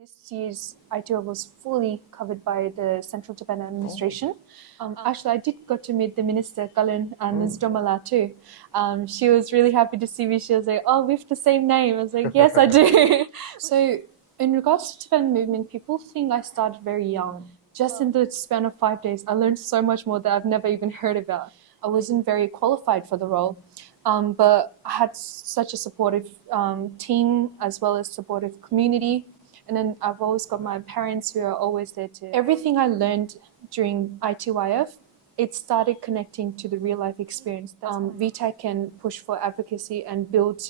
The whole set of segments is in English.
This year's ITO was fully covered by the Central Tibetan Administration. Actually, I did got to meet the Minister, Kalin Nzdomala, too. She was really happy to see me. She was like, oh, we have the same name. I was like, yes, I do. So in regards to Tibetan movement, people think I started very young. Just in the span of 5 days, I learned so much more that I've never even heard about. I wasn't very qualified for the role, but I had such a supportive team as well as supportive community. And then I've always got my parents who are always there too. Everything I learned during ITYF, it started connecting to the real life experience. VTAC can push for advocacy and build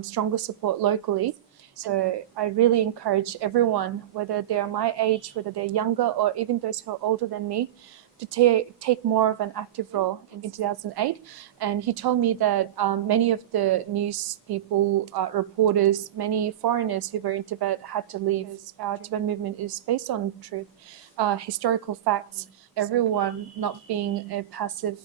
stronger support locally. So I really encourage everyone, whether they're my age, whether they're younger, or even those who are older than me, to take more of an active role in 2008. And he told me that many of the news people, reporters, many foreigners who were in Tibet had to leave. Our Tibetan movement is based on truth, historical facts. Everyone not being a passive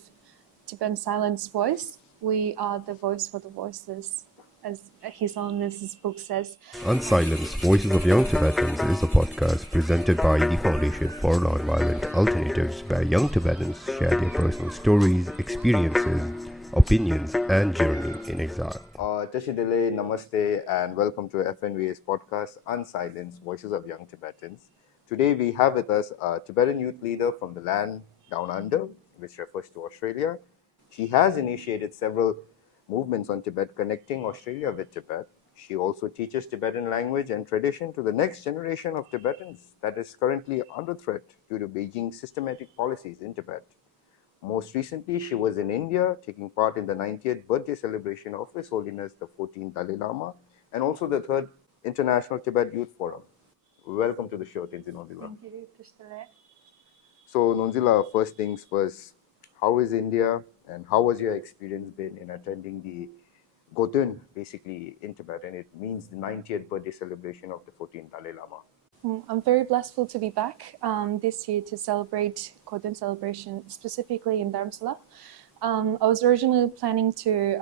Tibetan silence voice, we are the voice for the voiceless, as His Holiness's book says. Unsilenced, Voices of Young Tibetans is a podcast presented by the Foundation for Nonviolent Alternatives, where young Tibetans share their personal stories, experiences, opinions, and journey in exile. Tashidele, Namaste, and welcome to FNVA's podcast, Unsilenced, Voices of Young Tibetans. Today we have with us a Tibetan youth leader from the land down under, which refers to Australia. She has initiated several movements on Tibet, connecting Australia with Tibet. She also teaches Tibetan language and tradition to the next generation of Tibetans that is currently under threat due to Beijing's systematic policies in Tibet. Most recently, she was in India, taking part in the 90th birthday celebration of His Holiness, the 14th Dalai Lama, and also the 3rd International Tibet Youth Forum. Welcome to the show, Tenzin Norzin. Thank you, Tishtale. So, Nonzila, first things first, how is India and how was your experience been in attending the Ghoton, basically in Tibet, and it means the 90th birthday celebration of the 14th Dalai Lama? I'm very blissful to be back this year to celebrate Ghoton celebration, specifically in Dharamshala. I was originally planning to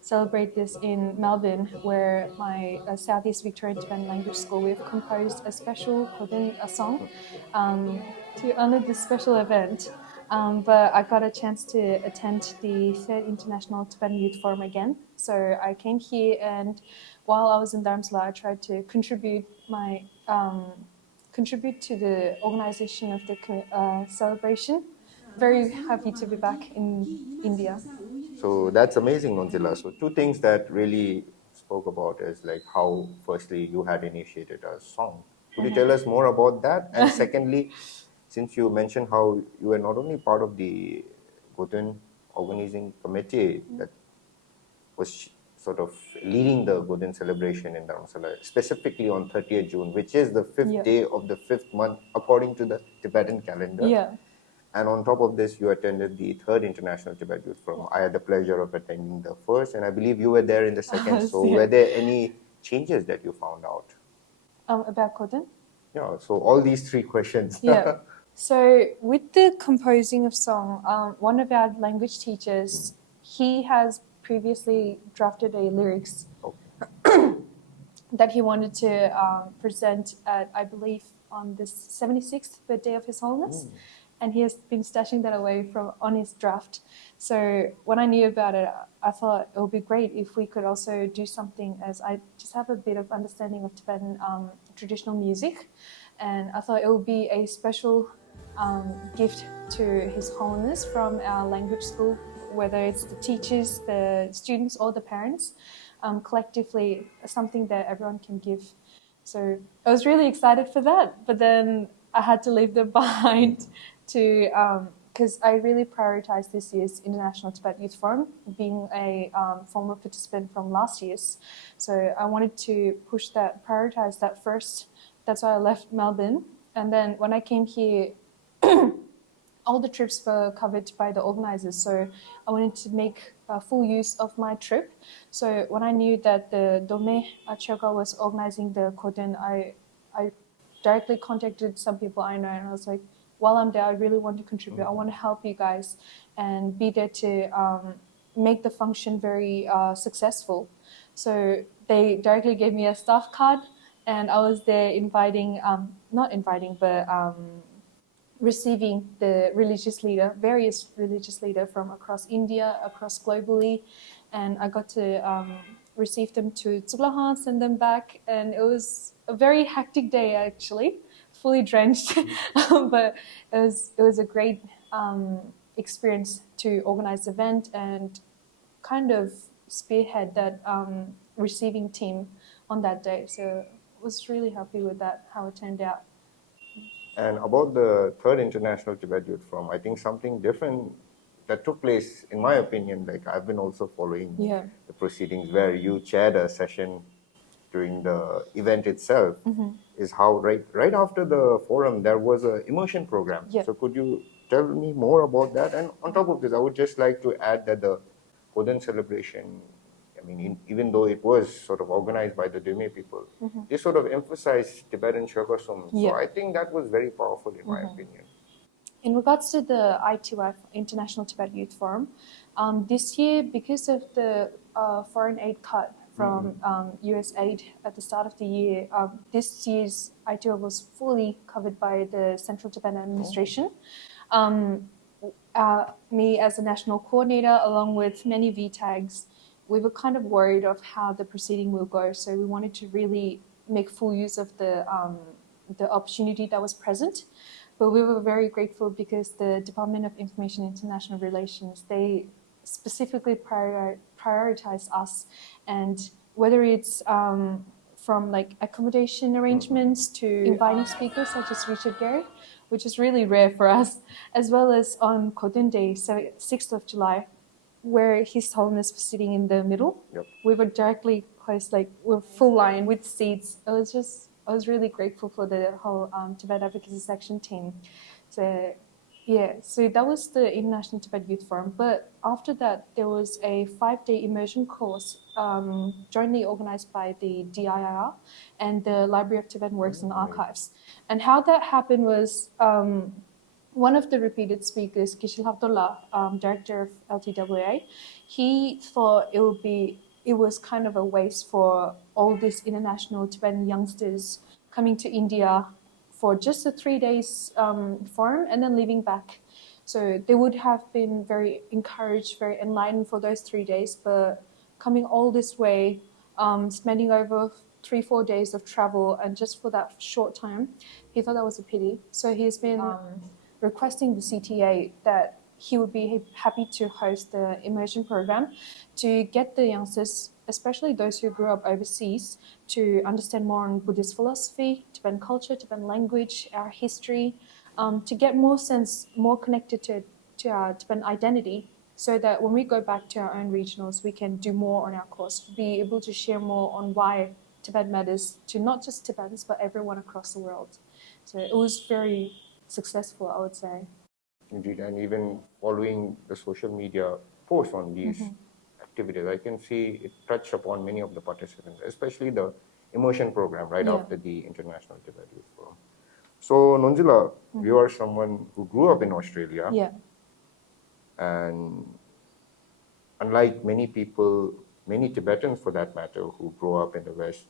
celebrate this in Melbourne, where my Southeast Victorian Tibetan Language School, we've composed a special Ghoton song to honor this special event. But I got a chance to attend the 3rd International Tibetan Youth Forum again. So I came here, and while I was in Dharamshala, I tried to contribute to the organization of the celebration. Very happy to be back in India. So that's amazing, Nonzila. So two things that really spoke about is like how, firstly, you had initiated a song. Could you tell us more about that? And secondly, since you mentioned how you were not only part of the Ghoton organizing committee that was sort of leading the Ghoton celebration in Dharamshala, specifically on 30th June, which is the 5th day of the 5th month according to the Tibetan calendar. Yeah. And on top of this, you attended the 3rd International Tibet Youth Forum. I had the pleasure of attending the first, and I believe you were there in the second. So were there any changes that you found out? About Ghoton? Yeah, so all these three questions. Yeah. So with the composing of song, one of our language teachers, he has previously drafted a lyrics that he wanted to present at, I believe, on the 76th birthday of His Holiness. And he has been stashing that away on his draft. So when I knew about it, I thought it would be great if we could also do something, as I just have a bit of understanding of Tibetan traditional music. And I thought it would be a special gift to His Holiness from our language school, whether it's the teachers, the students, or the parents, collectively, something that everyone can give. So I was really excited for that, but then I had to leave them behind because I really prioritized this year's International Tibet Youth Forum, being a former participant from last year's. So I wanted to prioritize that first. That's why I left Melbourne. And then when I came here, all the trips were covered by the organizers. So I wanted to make full use of my trip. So when I knew that the Dome Achioka was organizing the Ghoton, I directly contacted some people I know, and I was like, while I'm there, I really want to contribute. I want to help you guys and be there to make the function very successful. So they directly gave me a staff card, and I was there receiving the various religious leader from across India, across globally, and I got to receive them to Tsublahan, send them back, and it was a very hectic day actually, fully drenched, but it was a great experience to organize the event and kind of spearhead that receiving team on that day. So I was really happy with that, how it turned out. And about the third International Tibet Youth Forum, I think something different that took place, in my opinion, like I've been also following the proceedings where you chaired a session during the event itself, is how right after the forum there was an immersion program. So could you tell me more about that? And on top of this, I would just like to add that the Ghoton celebration, I mean, even though it was sort of organized by the Dime people, they sort of emphasized Tibetan Shokasum. So I think that was very powerful in my opinion. In regards to the ITY, International Tibet Youth Forum, this year, because of the foreign aid cut from US aid at the start of the year, this year's ITY was fully covered by the Central Tibetan Administration. Me as a national coordinator, along with many VTAGs, we were kind of worried of how the proceeding will go. So we wanted to really make full use of the opportunity that was present. But we were very grateful because the Department of Information and International Relations, they specifically prioritize us. And whether it's from like accommodation arrangements to inviting speakers such as Richard Gary, which is really rare for us, as well as on Ghoton Day, so 6th of July, where His Holiness was sitting in the middle. We were directly close, like we're full line with seats. I was really grateful for the whole Tibet Advocacy Section team. So so that was the International Tibet Youth Forum. But after that, there was a 5-day immersion course jointly organized by the DIIR and the Library of Tibetan Works and Archives. And how that happened was one of the repeated speakers, Kishil Abdullah, director of LTWA, he thought it was kind of a waste for all these international Tibetan youngsters coming to India for just a 3 days forum and then leaving back. So they would have been very encouraged, very enlightened for those 3 days, but coming all this way, spending over 3-4 days of travel and just for that short time, he thought that was a pity. So he's been requesting the CTA that he would be happy to host the immersion program to get the youngsters, especially those who grew up overseas, to understand more on Buddhist philosophy, Tibetan culture, Tibetan language, our history, to get more connected to our Tibetan identity, so that when we go back to our own regionals, we can do more on our course, be able to share more on why Tibet matters to not just Tibetans, but everyone across the world. So it was very successful, I would say. Indeed, and even following the social media posts on these activities, I can see it touched upon many of the participants, especially the immersion program right after the International Tibet Youth Forum. So, Nonzila, you are someone who grew up in Australia. And unlike many people, many Tibetans for that matter, who grow up in the West,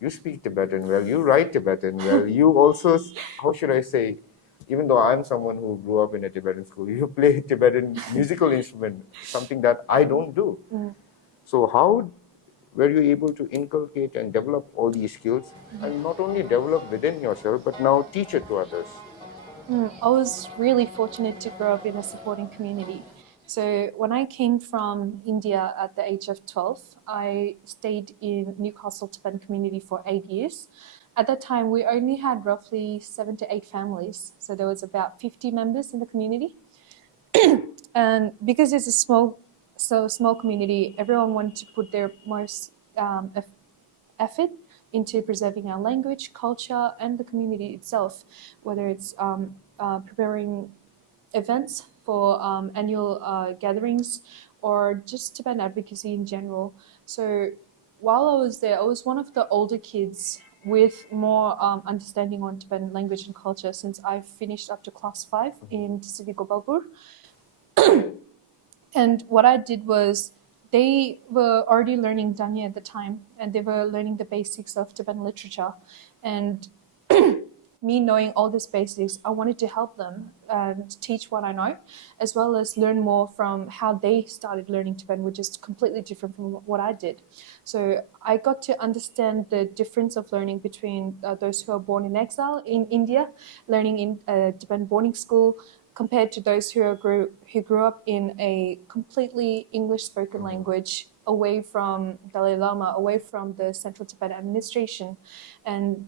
you speak Tibetan well, you write Tibetan well, you also, how should I say, even though I'm someone who grew up in a Tibetan school, you play Tibetan musical instrument, something that I don't do. So how were you able to inculcate and develop all these skills and not only develop within yourself, but now teach it to others? I was really fortunate to grow up in a supporting community. So when I came from India at the age of 12, I stayed in Newcastle Tibetan community for 8 years. At that time, we only had roughly 7 to 8 families. So there was about 50 members in the community. And because it's a small community, everyone wanted to put their most effort into preserving our language, culture, and the community itself, whether it's preparing events for annual gatherings or just Tibetan advocacy in general. So while I was there, I was one of the older kids with more understanding on Tibetan language and culture, since I finished up to class 5 in Civic Gopalpur. And what I did was they were already learning Danya at the time, and they were learning the basics of Tibetan literature. And me knowing all these basics, I wanted to help them and teach what I know, as well as learn more from how they started learning Tibetan, which is completely different from what I did. So I got to understand the difference of learning between those who are born in exile in India, learning in a Tibetan boarding school, compared to those who grew up in a completely English-spoken language, away from Dalai Lama, away from the Central Tibetan Administration. And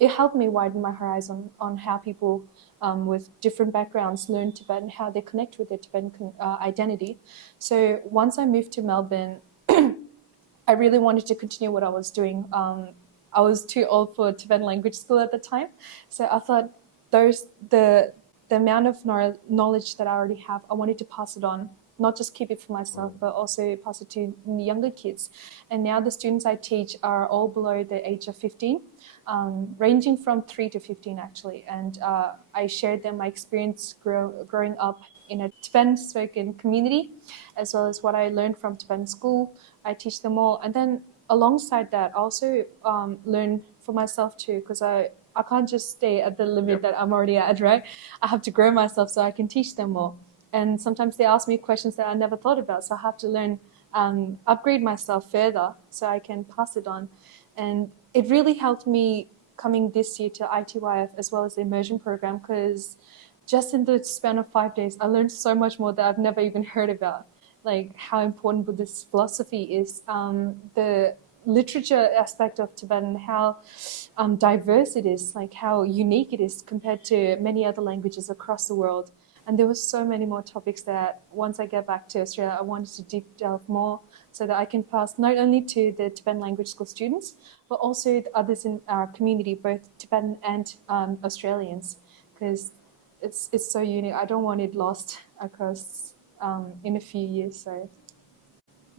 it helped me widen my horizon on how people with different backgrounds learn Tibetan, how they connect with their Tibetan identity. So once I moved to Melbourne, I really wanted to continue what I was doing. I was too old for Tibetan language school at the time, so I thought the amount of knowledge that I already have, I wanted to pass it on, not just keep it for myself, but also pass it to younger kids. And now the students I teach are all below the age of 15, ranging from 3 to 15 actually. And I shared them my experience growing up in a Tibetan-spoken community, as well as what I learned from Tibetan school. I teach them all. And then alongside that, I also learn for myself too, because I can't just stay at the limit that I'm already at, right? I have to grow myself so I can teach them more. And sometimes they ask me questions that I never thought about, so I have to learn, upgrade myself further so I can pass it on. And it really helped me coming this year to ITYF as well as the Immersion program, because just in the span of 5 days, I learned so much more that I've never even heard about, like how important Buddhist philosophy is, the literature aspect of Tibetan, how diverse it is, like how unique it is compared to many other languages across the world. And there were so many more topics that once I get back to Australia, I wanted to deep delve more so that I can pass not only to the Tibetan language school students, but also the others in our community, both Tibetan and Australians, because it's so unique. I don't want it lost across in a few years. So.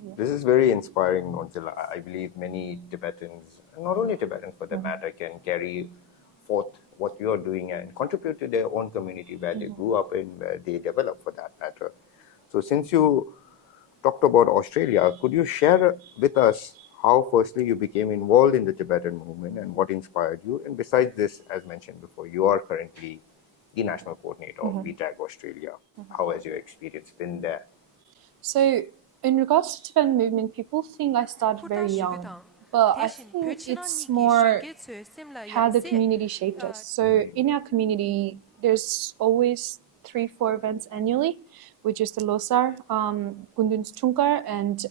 Yeah. This is very inspiring, Norzin. I believe many Tibetans, not only Tibetans for that matter, can carry forth what you're doing and contribute to their own community where they grew up in, where they develop for that matter. So since you talked about Australia, could you share with us how firstly you became involved in the Tibetan movement and what inspired you? And besides this, as mentioned before, you are currently the national coordinator of VTAG Australia. How has your experience been there? So in regards to Tibetan movement, people think I started very young, but I think it's more how the community shaped us. So in our community, there's always 3-4 events annually, which is the Losar, Gundun's Tunkar, and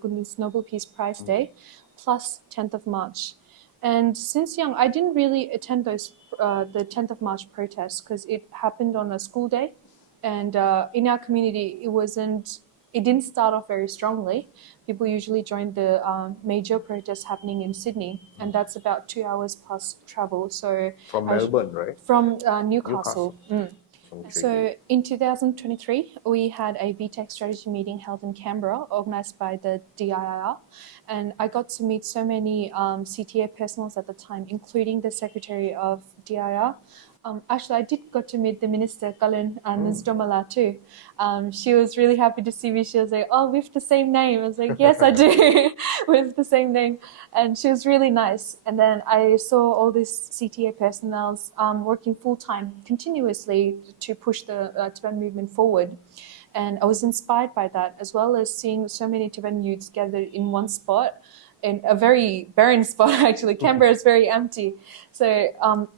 Gundun's Nobel Peace Prize Day, plus 10th of March. And since young, I didn't really attend those the 10th of March protests because it happened on a school day. And in our community, it didn't start off very strongly. People usually join the major protests happening in Sydney, and that's about 2 hours plus travel. So from Melbourne, right? From Newcastle. So in 2023, we had a VTAG strategy meeting held in Canberra, organised by the DIIR, and I got to meet so many CTA personals at the time, including the secretary of DIIR. Actually, I did got to meet the minister, Kalin Domala, too. She was really happy to see me. She was like, "Oh, we have the same name." I was like, "Yes, I do. We have the same name." And she was really nice. And then I saw all these CTA personnel working full-time, continuously to push the Tibetan movement forward. And I was inspired by that, as well as seeing so many Tibetan youths gathered in one spot, in a very barren spot, actually. Canberra is very empty. So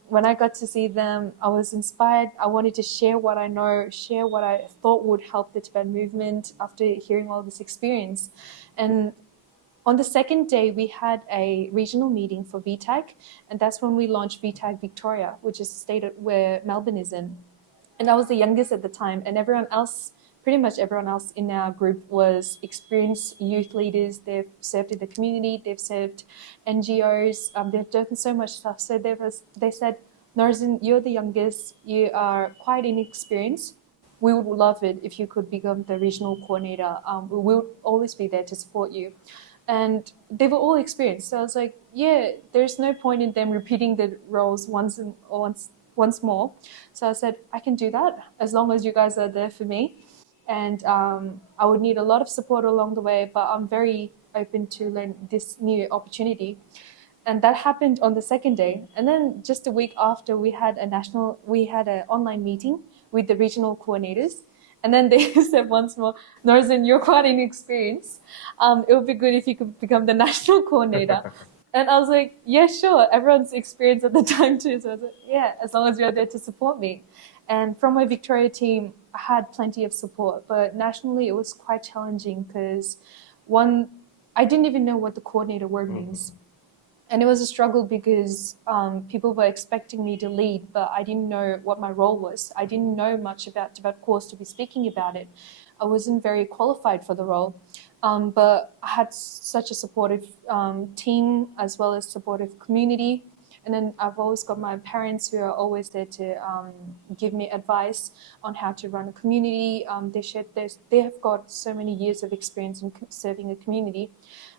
when I got to see them, I was inspired. I wanted to share what I know, share what I thought would help the Tibetan movement after hearing all this experience. And on the second day, we had a regional meeting for VTAG, and that's when we launched VTAG Victoria, which is the state where Melbourne is in. And I was the youngest at the time, and pretty much everyone else in our group was experienced youth leaders. They've served in the community, they've served NGOs, they've done so much stuff. So they said, "Norzin, you're the youngest, you are quite inexperienced. We would love it if you could become the regional coordinator. We will always be there to support you." And they were all experienced. So I was like, yeah, there's no point in them repeating the roles once more. So I said, I can do that as long as you guys are there for me. and I would need a lot of support along the way, but I'm very open to learn this new opportunity. And that happened on the second day. And then just a week after, we had an online meeting with the regional coordinators. And then they said once more, Norzin, you're quite inexperienced. It would be good if you could become the national coordinator. And I was like, yeah, sure. Everyone's experienced at the time too. So I was like, yeah, as long as you're there to support me. And from my Victoria team, I had plenty of support. But nationally, it was quite challenging because I didn't even know what the coordinator word means. And it was a struggle because people were expecting me to lead, but I didn't know what my role was. I didn't know much about Tibet course to be speaking about it. I wasn't very qualified for the role. But I had such a supportive team as well as supportive community. And then I've always got my parents who are always there to give me advice on how to run a community. They have got so many years of experience in serving a community.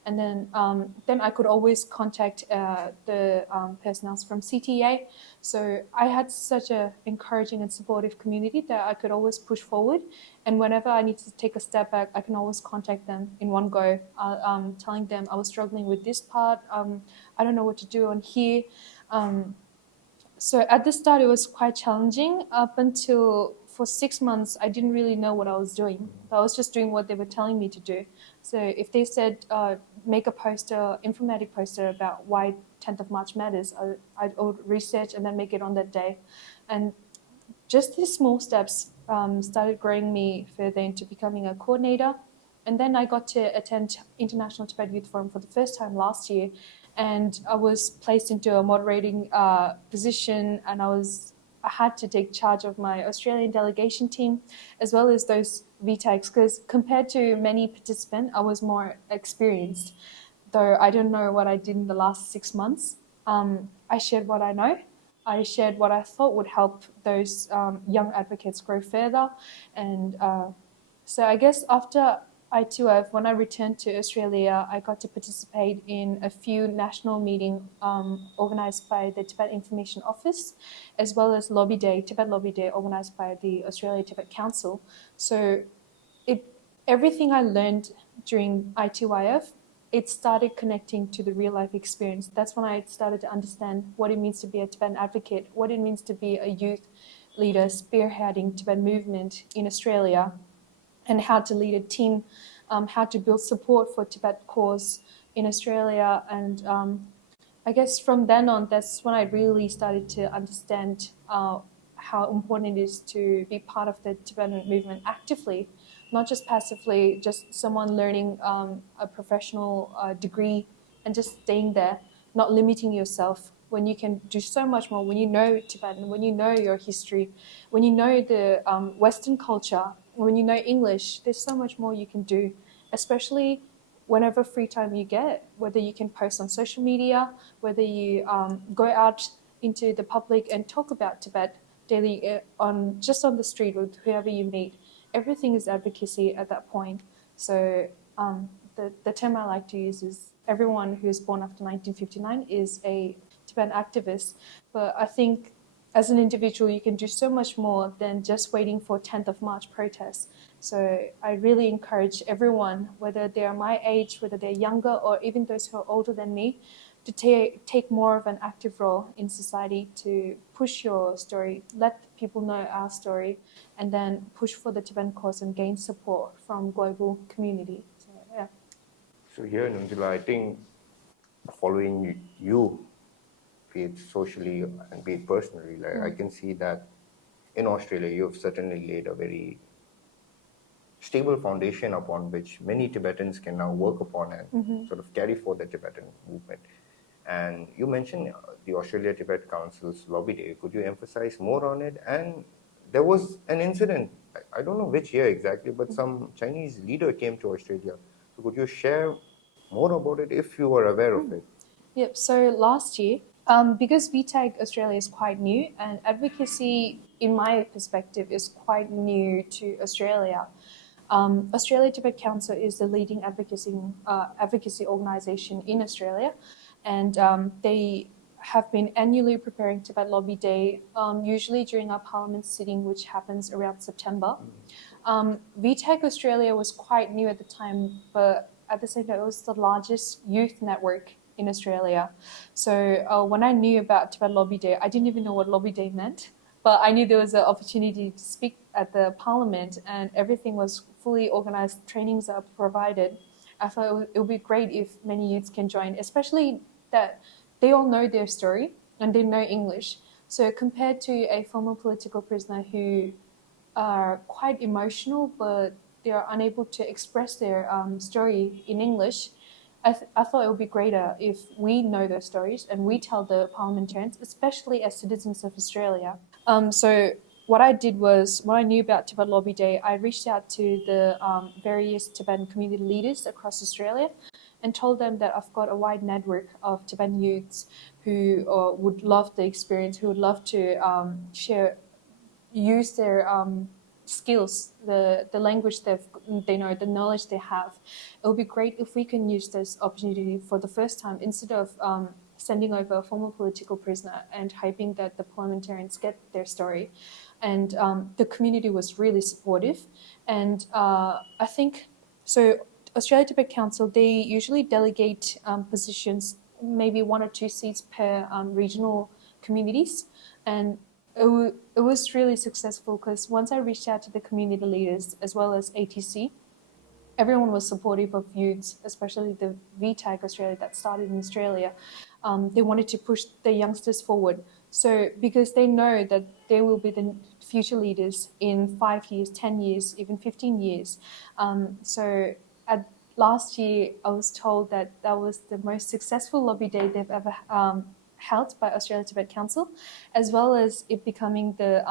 And then I could always contact the personnel from CTA. So I had such an encouraging and supportive community that I could always push forward. And whenever I need to take a step back, I can always contact them in one go, telling them I was struggling with this part. I don't know what to do on here. So at the start, it was quite challenging up until for 6 months, I didn't really know what I was doing. I was just doing what they were telling me to do. So if they said, make a poster, informatic poster about why 10th of March matters, I would research and then make it on that day. And just these small steps started growing me further into becoming a coordinator. And then I got to attend International Tibet Youth Forum for the first time last year. And I was placed into a moderating position, and I had to take charge of my Australian delegation team, as well as those VTAGs, because compared to many participants, I was more experienced. Though I don't know what I did in the last 6 months, I shared what I know. I shared what I thought would help those young advocates grow further. And so I guess after I2F, when I returned to Australia, I got to participate in a few national meetings organised by the Tibet Information Office, as well as Lobby Day, Tibet Lobby Day, organised by the Australia Tibet Council. So everything I learned during I2IF, it started connecting to the real life experience. That's when I started to understand what it means to be a Tibetan advocate, what it means to be a youth leader spearheading Tibetan movement in Australia, and how to lead a team, how to build support for Tibet cause in Australia. And I guess from then on, that's when I really started to understand how important it is to be part of the Tibetan movement actively, not just passively, just someone learning a professional degree and just staying there, not limiting yourself when you can do so much more, when you know Tibetan, when you know your history, when you know the Western culture, when you know English, there's so much more you can do, especially whenever free time you get, whether you can post on social media, whether you go out into the public and talk about Tibet daily just on the street with whoever you meet. Everything is advocacy at that point. So the term I like to use is everyone who is born after 1959 is a Tibetan activist. But I think as an individual, you can do so much more than just waiting for 10th of March protests. So I really encourage everyone, whether they are my age, whether they're younger, or even those who are older than me, to take more of an active role in society, to push your story, let people know our story, and then push for the Tibetan cause and gain support from global community. So, yeah. So here in Undula, I think following you, be it socially and be it personally, I can see that in Australia, you've certainly laid a very stable foundation upon which many Tibetans can now work upon and sort of carry forth the Tibetan movement. And you mentioned the Australia Tibet Council's Lobby Day. Could you emphasize more on it? And there was an incident, I don't know which year exactly, but some Chinese leader came to Australia. So could you share more about it if you were aware of it? Yep, so last year, because VTAG Australia is quite new, and advocacy, in my perspective, is quite new to Australia. Australia Tibet Council is the leading advocacy organisation in Australia, and they have been annually preparing Tibet Lobby Day, usually during our Parliament sitting, which happens around September. VTech Australia was quite new at the time, but at the same time, it was the largest youth network in Australia. So when I knew about Tibet Lobby Day, I didn't even know what Lobby Day meant, but I knew there was an opportunity to speak at the parliament, and everything was fully organized, trainings are provided. I thought it would be great if many youths can join, especially that they all know their story and they know English. So compared to a former political prisoner who are quite emotional, but they are unable to express their story in English, I thought it would be greater if we know their stories and we tell the parliamentarians, especially as citizens of Australia. So what I did was, when I knew about Tibet Lobby Day, I reached out to the various Tibetan community leaders across Australia and told them that I've got a wide network of Tibetan youths who would love the experience, who would love to use their skills, the language they know, the knowledge they have. It would be great if we can use this opportunity for the first time, instead of sending over a former political prisoner and hoping that the parliamentarians get their story. And the community was really supportive. And I think, so Australia Tibet Council, they usually delegate positions, maybe 1 or 2 seats per regional communities. And it was really successful because once I reached out to the community leaders as well as ATC, everyone was supportive of youths, especially the VTAG Australia that started in Australia. They wanted to push the youngsters forward. So because they know that they will be the future leaders in 5 years, 10 years, even 15 years. So last year, I was told that that was the most successful lobby day they've ever held by Australia Tibet Council, as well as it becoming the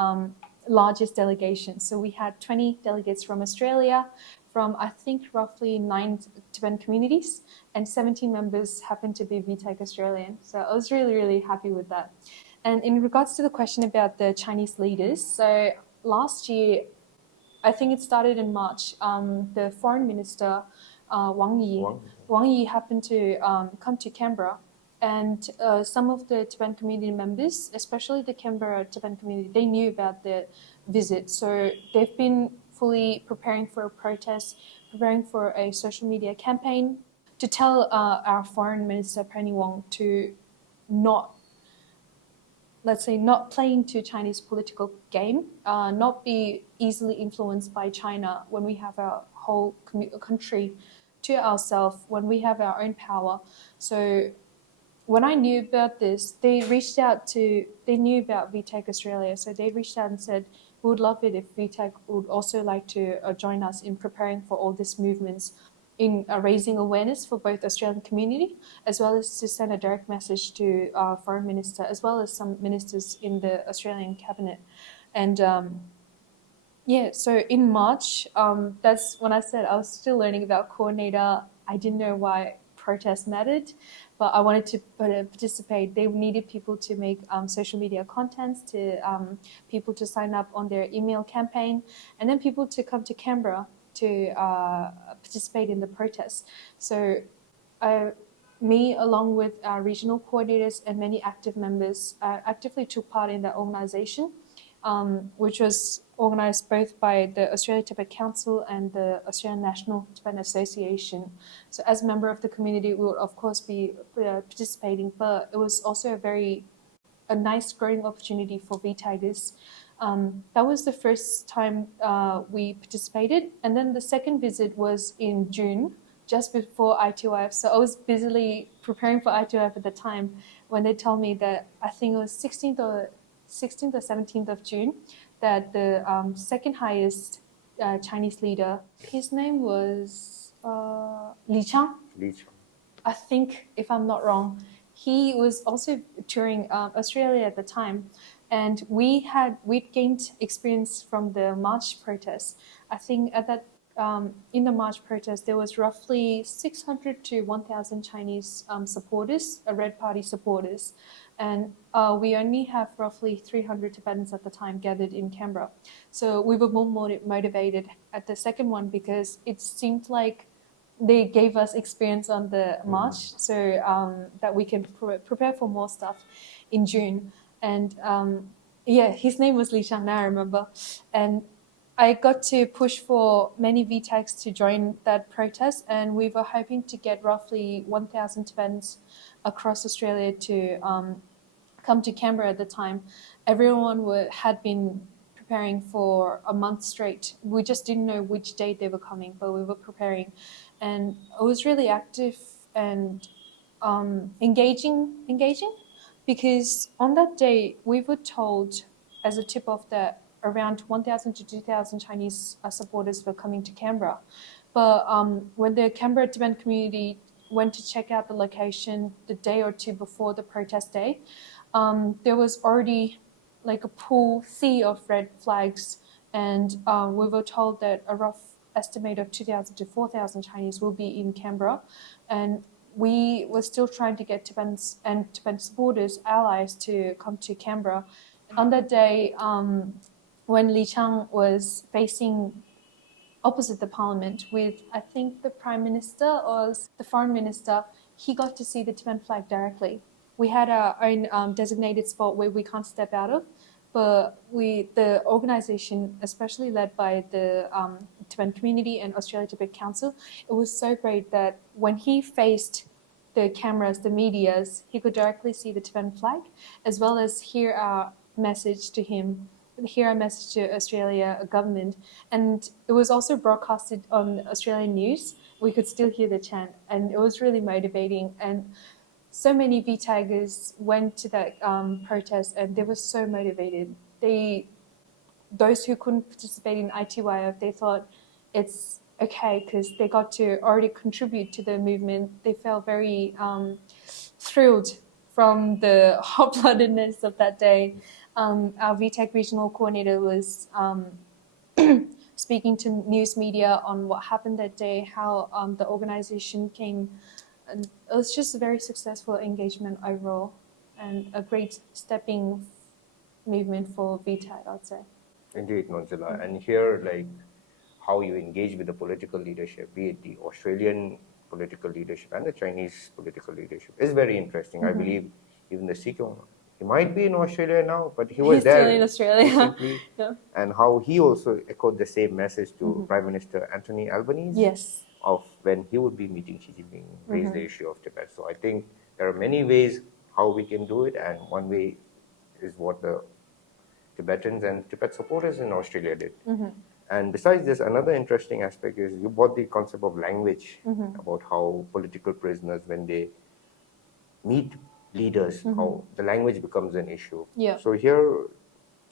largest delegation. So we had 20 delegates from Australia, from I think roughly 9 Tibetan communities, and 17 members happened to be VTech Australian. So I was really, really happy with that. And in regards to the question about the Chinese leaders, so last year, I think it started in March, the foreign minister, Wang Yi happened to come to Canberra, and some of the Tibetan community members, especially the Canberra Tibetan community, they knew about the visit. So they've been fully preparing for a protest, preparing for a social media campaign to tell our foreign minister, Penny Wong, to not play into Chinese political game, not be easily influenced by China when we have our whole country to ourselves, when we have our own power. So when I knew about this, they knew about VTech Australia, so they reached out and said, we would love it if VTech would also like to join us in preparing for all these movements, in raising awareness for both Australian community, as well as to send a direct message to our foreign minister, as well as some ministers in the Australian cabinet. And so in March, that's when I said I was still learning about coordinator. I didn't know why protest mattered, but I wanted to participate. They needed people to make social media contents, to people to sign up on their email campaign, and then people to come to Canberra to participate in the protest. So me, along with our regional coordinators and many active members, actively took part in that organization, which was organized both by the Australia Tibet Council and the Australian National Tibetan Association. So as a member of the community, we would of course be participating, but it was also a nice growing opportunity for VTagers. That was the first time we participated. And then the second visit was in June, just before ITOF. So I was busily preparing for ITOF at the time when they told me that I think it was 16th or 17th of June, that the second highest Chinese leader, his name was Li Chang. I think, if I'm not wrong, he was also touring Australia at the time. And we'd gained experience from the March protest. I think at that in the March protest, there was roughly 600 to 1,000 Chinese supporters, Red Party supporters. And we only have roughly 300 Tibetans at the time gathered in Canberra. So we were more motivated at the second one because it seemed like they gave us experience on the march, so that we can prepare for more stuff in June. And his name was Li Shang, now I remember. And I got to push for many VTAGs to join that protest, and we were hoping to get roughly 1,000 Tibetans across Australia to come to Canberra at the time. Everyone had been preparing for a month straight. We just didn't know which date they were coming, but we were preparing, and it was really active and engaging, because on that day we were told as a tip-off that around 1,000 to 2,000 Chinese supporters were coming to Canberra. But when the Canberra Tibetan community went to check out the location the day or two before the protest day, there was already like a sea of red flags, and we were told that a rough estimate of 2,000 to 4,000 Chinese will be in Canberra, and we were still trying to get Tibetans and Tibetan supporters, allies, to come to Canberra. On that day, when Li Chang was facing opposite the parliament with, I think, the prime minister or the foreign minister, he got to see the Tibetan flag directly. We had our own designated spot where we can't step out of, but the organisation, especially led by the Tibetan community and Australia Tibet Council, it was so great that when he faced the cameras, the medias, he could directly see the Tibetan flag, as well as hear our message to him, hear our message to Australia government. And it was also broadcasted on Australian news. We could still hear the chant, and it was really motivating. And so many VTAGers went to that protest, and they were so motivated. Those who couldn't participate in ITYF, they thought it's okay because they got to already contribute to the movement. They felt very thrilled from the hot-bloodedness of that day. Our VTAG regional coordinator was speaking to news media on what happened that day, how the organization came. And it was just a very successful engagement overall, and a great stepping movement for VTAG, I'd say. Indeed, Nonzilla. And here, like, how you engage with the political leadership, be it the Australian political leadership and the Chinese political leadership, is very interesting. I believe even the Sikh, he might be in Australia now, but he was there still in Australia. recently. Yeah. And how he also echoed the same message to Prime Minister Anthony Albanese. Yes. Of when he would be meeting Xi Jinping, raise the issue of Tibet. So I think there are many ways how we can do it, and one way is what the Tibetans and Tibet supporters in Australia did. And besides this, another interesting aspect is you brought the concept of language, about how political prisoners, when they meet leaders, how the language becomes an issue. Yeah. So here,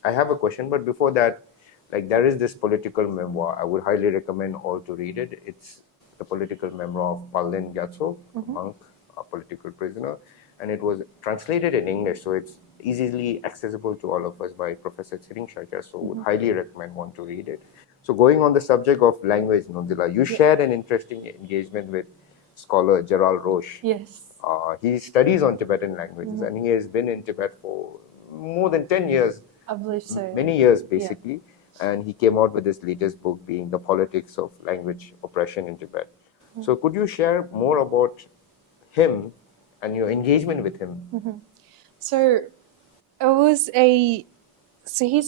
I have a question, but before that, like, there is this political memoir. I would highly recommend all to read it. It's the political memoir of Palden Gyatso, a monk, a political prisoner, and it was translated in English, so it's easily accessible to all of us by Professor Tsiring Shakya, so would highly recommend one to read it. So going on the subject of language, Nonzilla, you shared an interesting engagement with scholar Gerald Roche. Yes. He studies on Tibetan languages, and he has been in Tibet for more than 10 years. I believe so. Many years, basically. Yeah. And he came out with his latest book, being The Politics of Language Oppression in Tibet. So could you share more about him and your engagement with him? So he's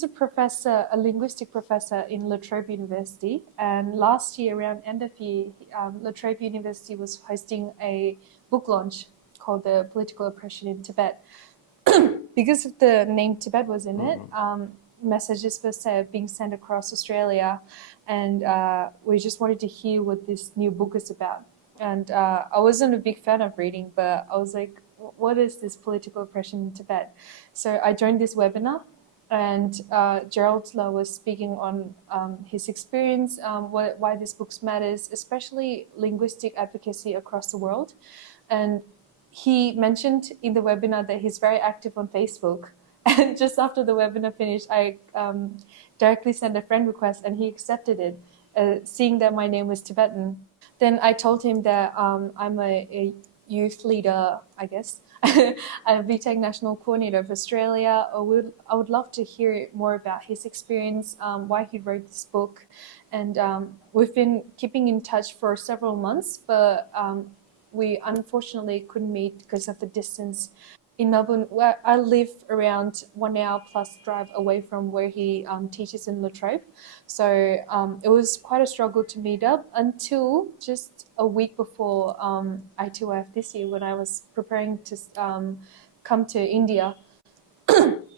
a professor, a linguistic professor in La Trobe University. And last year, around end of year, La Trobe University was hosting a book launch called The Political Oppression in Tibet. Because of the name Tibet was in it, messages were being sent across Australia, and we just wanted to hear what this new book is about. And I wasn't a big fan of reading, but I was like, what is this political oppression in Tibet? So I joined this webinar, and Gerald was speaking on his experience, why this book matters, especially linguistic advocacy across the world. And he mentioned in the webinar that he's very active on Facebook. And just after the webinar finished, I directly sent a friend request, and he accepted it, seeing that my name was Tibetan. Then I told him that I'm a youth leader, I guess. I'm a VTAG National Coordinator of Australia. I would love to hear more about his experience, why he wrote this book. And we've been keeping in touch for several months, but we unfortunately couldn't meet because of the distance. in Melbourne, where I live around 1 hour plus drive away from where he teaches in La Trobe. So it was quite a struggle to meet up until just a week before I2F this year, when I was preparing to come to India.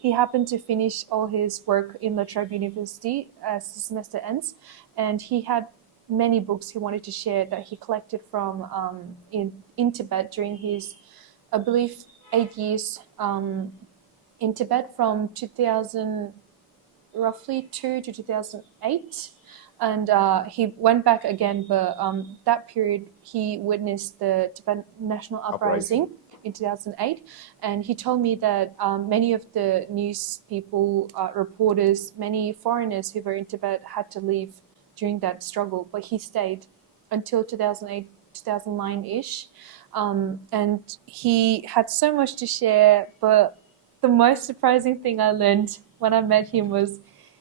He happened to finish all his work in La Trobe University as the semester ends, and he had many books he wanted to share that he collected from in Tibet during his, I believe, 8 years in Tibet from 2000 roughly 2 to 2008, and he went back again, but that period he witnessed the Tibetan National Uprising in 2008, and he told me that many of the news people, reporters, many foreigners who were in Tibet had to leave during that struggle, but he stayed until 2008, 2009-ish. And he had so much to share, but the most surprising thing I learned when I met him was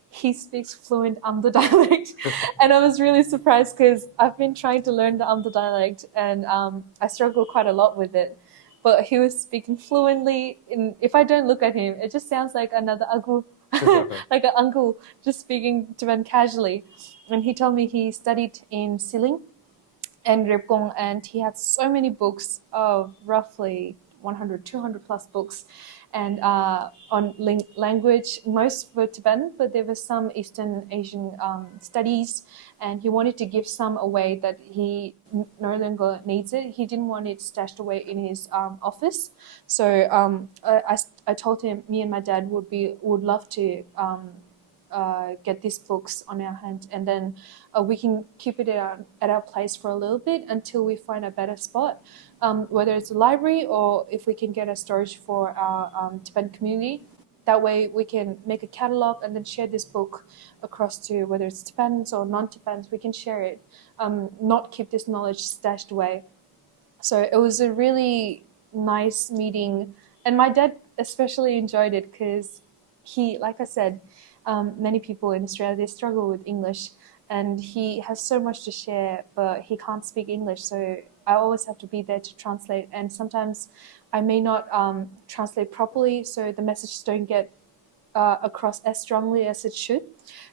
he speaks fluent Amdo dialect. And I was really surprised because I've been trying to learn the Amdo dialect, and I struggle quite a lot with it. But he was speaking fluently. If I don't look at him, it just sounds like another Agu, like an uncle just speaking Tibetan casually. And he told me he studied in Siling and Repkong, and he had so many books, roughly 100, 200 plus books, and on language. Most were Tibetan, but there were some Eastern Asian studies, and he wanted to give some away that he no longer needs it. He didn't want it stashed away in his office. So I told him me and my dad would love to get these books on our hand, and then we can keep it at our place for a little bit until we find a better spot, whether it's a library or if we can get a storage for our Tibetan community. That way we can make a catalog and then share this book across to whether it's Tibetans or non-Tibetans. We can share it, not keep this knowledge stashed away. So it was a really nice meeting, and my dad especially enjoyed it because he, like I said, many people in Australia, they struggle with English, and he has so much to share, but he can't speak English. So I always have to be there to translate, and sometimes I may not translate properly, so the messages don't get across as strongly as it should.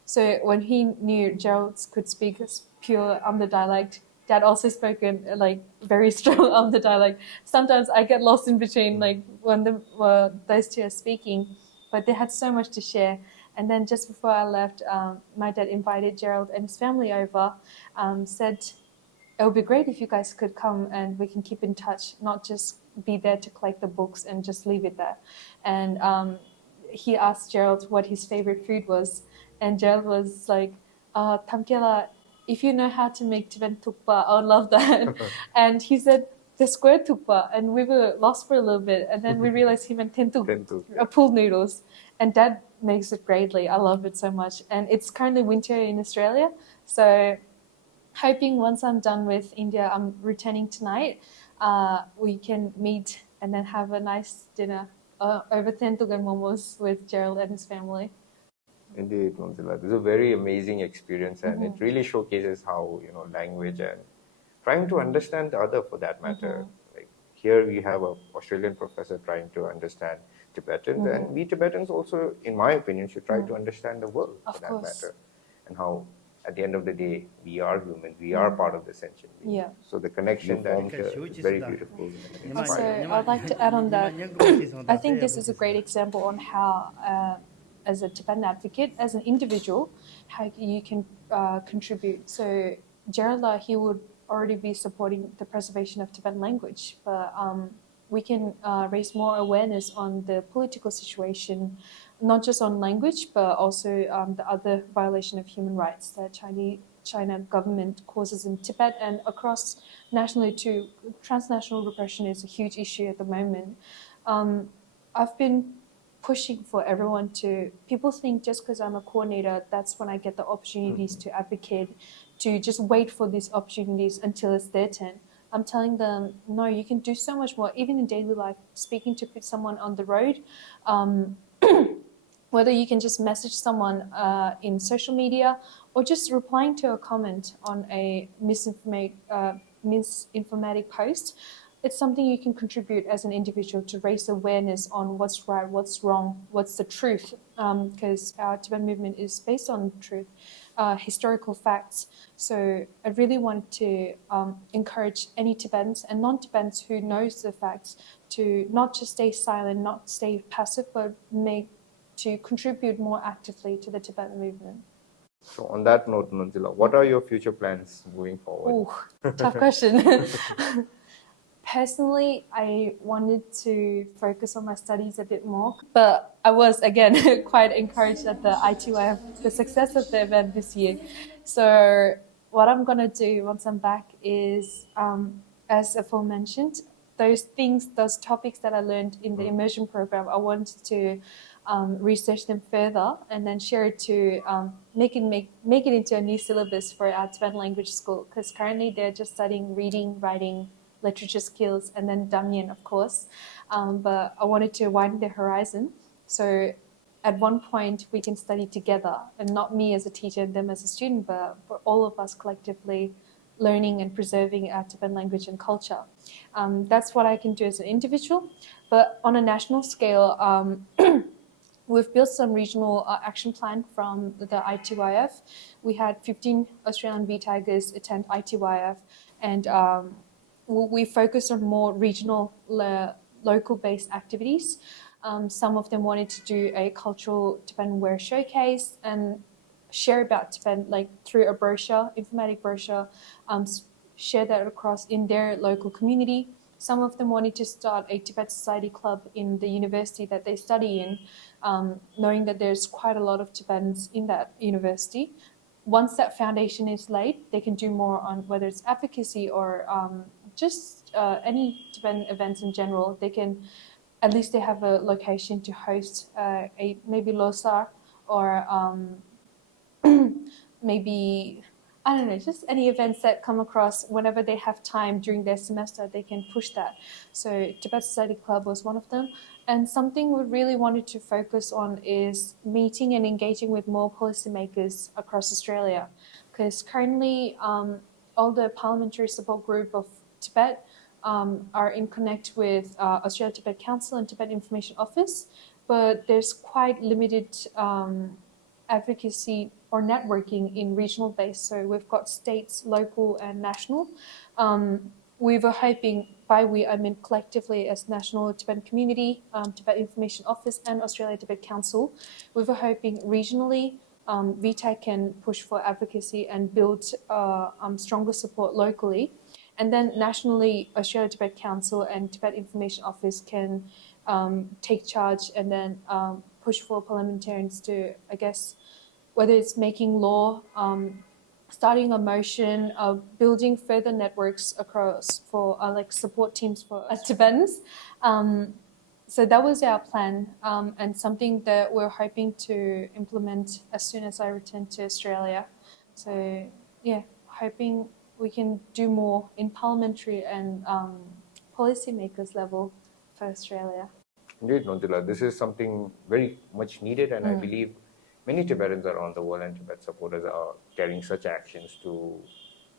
So when he knew Gerald could speak pure Amdo dialect, Dad also spoken like very strong Amdo dialect. Sometimes I get lost in between, like when those two are speaking, but they had so much to share. And then just before I left, my dad invited Gerald and his family over, said it would be great if you guys could come and we can keep in touch, not just be there to collect the books and just leave it there. And he asked Gerald what his favorite food was, and Gerald was like, Tamkela, if you know how to make Tibetan tukpa, I would love that. And he said, the square tukpa, and we were lost for a little bit, and then we realized he meant tentuk, pool noodles, and Dad makes it greatly. I love it so much, and it's currently winter in Australia, so hoping once I'm done with India, I'm returning tonight, we can meet and then have a nice dinner over tentuk and momos with Gerald and his family. Indeed, Manzila. This is a very amazing experience, and it really showcases how, language and trying to understand the other, for that matter. Like here we have an Australian professor trying to understand Tibetans, and we Tibetans also, in my opinion, should try to understand the world, for that matter, and how at the end of the day we are human, we are part of the sentient being. Yeah. So the connection that is very beautiful. Also, I'd like to add on that. I think this is a great example on how, as a Tibetan advocate, as an individual, how you can contribute. So Gerald, he would already be supporting the preservation of Tibetan language, but we can raise more awareness on the political situation, not just on language, but also the other violation of human rights that China government causes in Tibet and across nationally too. Transnational repression is a huge issue at the moment. I've been pushing for everyone to, people think just because I'm a coordinator, that's when I get the opportunities to advocate, to just wait for these opportunities until it's their turn. I'm telling them, no, you can do so much more, even in daily life, speaking to someone on the road, whether you can just message someone in social media or just replying to a comment on a misinformative post. it's something you can contribute as an individual to raise awareness on what's right, what's wrong, what's the truth, because our Tibetan movement is based on truth, historical facts. So I really want to encourage any Tibetans and non-Tibetans who knows the facts to not just stay silent, not stay passive, but to contribute more actively to the Tibetan movement. So on that note, Nunzila, what are your future plans moving forward? Oh, tough question. Personally, I wanted to focus on my studies a bit more, but I was, again, quite encouraged at the ITYF, the success of the event this year. So what I'm going to do once I'm back is, as aforementioned, those topics that I learned in the Immersion program, I wanted to research them further and then share it to make it into a new syllabus for our Tibetan language school, because currently they're just studying reading, writing, literature skills, and then Damyen, of course. But I wanted to widen their horizon. So at one point we can study together, and not me as a teacher and them as a student, but for all of us collectively learning and preserving our Tibetan language and culture. That's what I can do as an individual. But on a national scale, we've built some regional action plan from the ITYF. We had 15 Australian V-Tigers attend ITYF, and we focused on more regional, local-based activities. Some of them wanted to do a cultural Tibetan wear showcase and share about Tibetan, like through a brochure, informatic brochure, share that across in their local community. Some of them wanted to start a Tibet Society club in the university that they study in, knowing that there's quite a lot of Tibetans in that university. Once that foundation is laid, they can do more on whether it's advocacy or just any Tibetan events in general. They can, at least they have a location to host maybe Losar or maybe, I don't know, just any events that come across whenever they have time during their semester, they can push that. So Tibet Society Club was one of them. And something we really wanted to focus on is meeting and engaging with more policymakers across Australia. Because currently, all the parliamentary support group of Tibet are in connect with Australia Tibet Council and Tibet Information Office, but there's quite limited advocacy or networking in regional base. So we've got states, local and national. We were hoping, by we I mean collectively as National Tibetan Community, Tibet Information Office and Australia Tibet Council, we were hoping regionally VTAC can push for advocacy and build stronger support locally. And then nationally, Australia Tibet Council and Tibet Information Office can take charge and then push for parliamentarians to, I guess, whether it's making law, starting a motion, building further networks across for like support teams for Tibetans. So that was our plan, and something that we're hoping to implement as soon as I return to Australia. So yeah, hoping we can do more in parliamentary and policymakers level for Australia. Indeed, Nunzila, this is something very much needed, and I believe many Tibetans around the world and Tibet supporters are carrying such actions to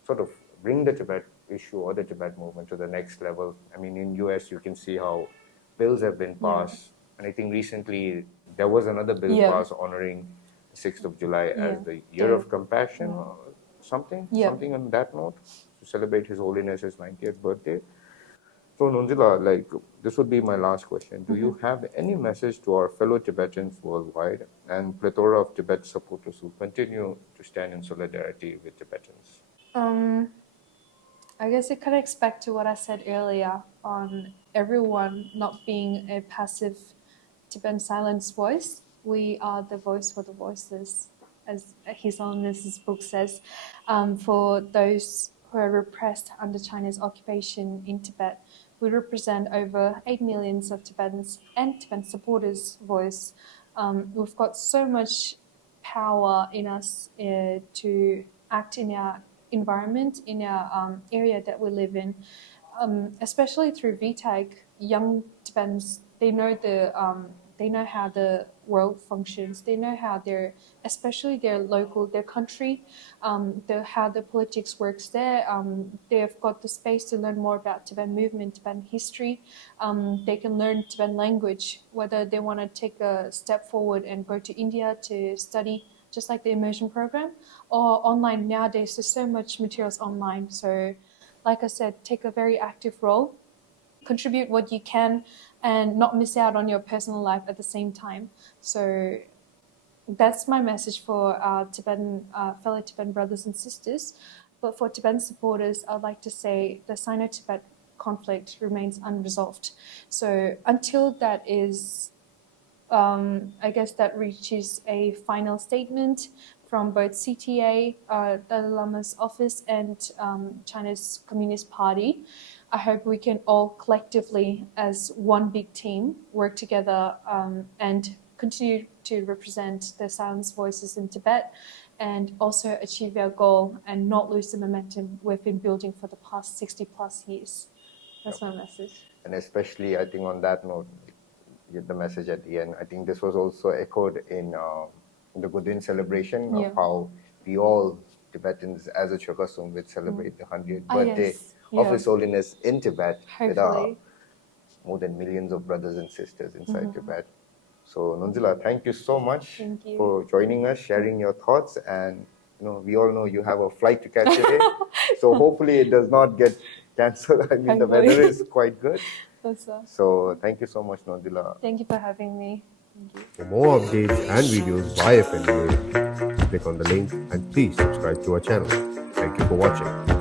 sort of bring the Tibet issue or the Tibet movement to the next level. I mean, in US, you can see how bills have been passed. And I think recently there was another bill passed honoring the 6th of July as the Year of Compassion or something on that note, to celebrate His Holiness's 90th birthday. So Nunzila, like, this would be my last question. Do you have any message to our fellow Tibetans worldwide and plethora of Tibet supporters who continue to stand in solidarity with Tibetans? I guess it connects back to what I said earlier on everyone not being a passive Tibetan silence voice. We are the voice for the voiceless, as His Holiness's book says, for those who are repressed under China's occupation in Tibet. We represent over 8 million of Tibetans and Tibetan supporters' voice. We've got so much power in us to act in our environment, in our area that we live in, especially through VTAG. Young Tibetans, they know the They know how the world functions. They know how especially their local, their country, how the politics works there. They've got the space to learn more about Tibetan movement, Tibetan history. They can learn Tibetan language, whether they want to take a step forward and go to India to study, just like the Immersion program, or online. Nowadays, there's so much materials online. So, like I said, take a very active role, contribute what you can, and not miss out on your personal life at the same time. So that's my message for our fellow Tibetan brothers and sisters. But for Tibetan supporters, I'd like to say the Sino-Tibet conflict remains unresolved. So until that is, I guess that reaches a final statement from both CTA, Dalai Lama's office, and China's Communist Party, I hope we can all collectively, as one big team, work together and continue to represent the silenced voices in Tibet, and also achieve our goal and not lose the momentum we've been building for the past 60 plus years. That's my message. And especially, I think on that note, the message at the end, I think this was also echoed in the Ghoton celebration of how we all Tibetans as a Chokasung would celebrate the 100th birthday of His Holiness in Tibet. Hopefully. With our more than millions of brothers and sisters inside Tibet. So Nonzila, thank you so much for joining us, sharing your thoughts, and we all know you have a flight to catch today. So hopefully it does not get cancelled. I mean, the weather is quite good. So thank you so much, Nonzila. Thank you for having me. For more updates and videos by FNUA, click on the link and please subscribe to our channel. Thank you for watching.